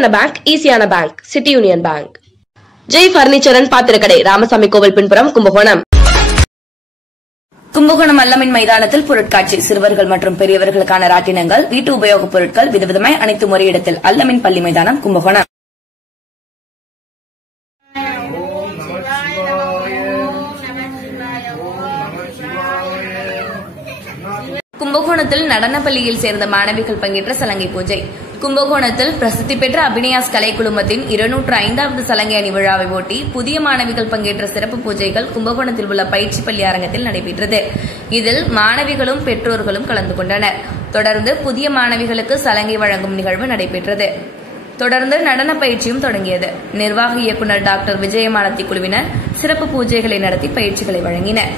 வசதியான பேங்க், ஈஸியான bank, city union bank. Jai furniture and பாத்திரக்கடை, ராமசாமி கோவில் பின்புறம், கும்பகோணம். கும்பகோணம் அல்லமின் மைதானத்தில் பொருட்காட்சி. சிறுவர்கள் மற்றும் பெரியவர்களுக்கான ராட்டினங்கள், வீட்டு உபயோகப் பொருட்கள் விதவிதமாய் அனைத்து முறை இடத்தில். அல்லமின் பள்ளி மைதானம், கும்பகோணம். கும்பகோணத்தில் நடனப்பள்ளியில் சேர்ந்த மாணவிகள் பங்கேற்ற சலங்கை பூஜை. கும்பகோணத்தில் பிரசித்தி பெற்ற அபிநயாஸ் கலை குழுமத்தின் 205வது சலங்கை அணி விழாவை ஒட்டி புதிய மாணவிகள் பங்கேற்ற சிறப்பு பூஜைகள் கும்பகோணத்தில் உள்ள பயிற்சி பள்ளி அரங்கத்தில் நடைபெற்றது. இதில் மாணவிகளும் பெற்றோர்களும் கலந்து கொண்டனர். தொடர்ந்து புதிய மாணவிகளுக்கு சலங்கை வழங்கும் நிகழ்வு நடைபெற்றது. தொடர்ந்து நடன பயிற்சியும் தொடங்கியது. நிர்வாக இயக்குநர் டாக்டர் விஜயமாலத்தி குழுவினர் சிறப்பு பூஜைகளை நடத்தி பயிற்சிகளை வழங்கினர்.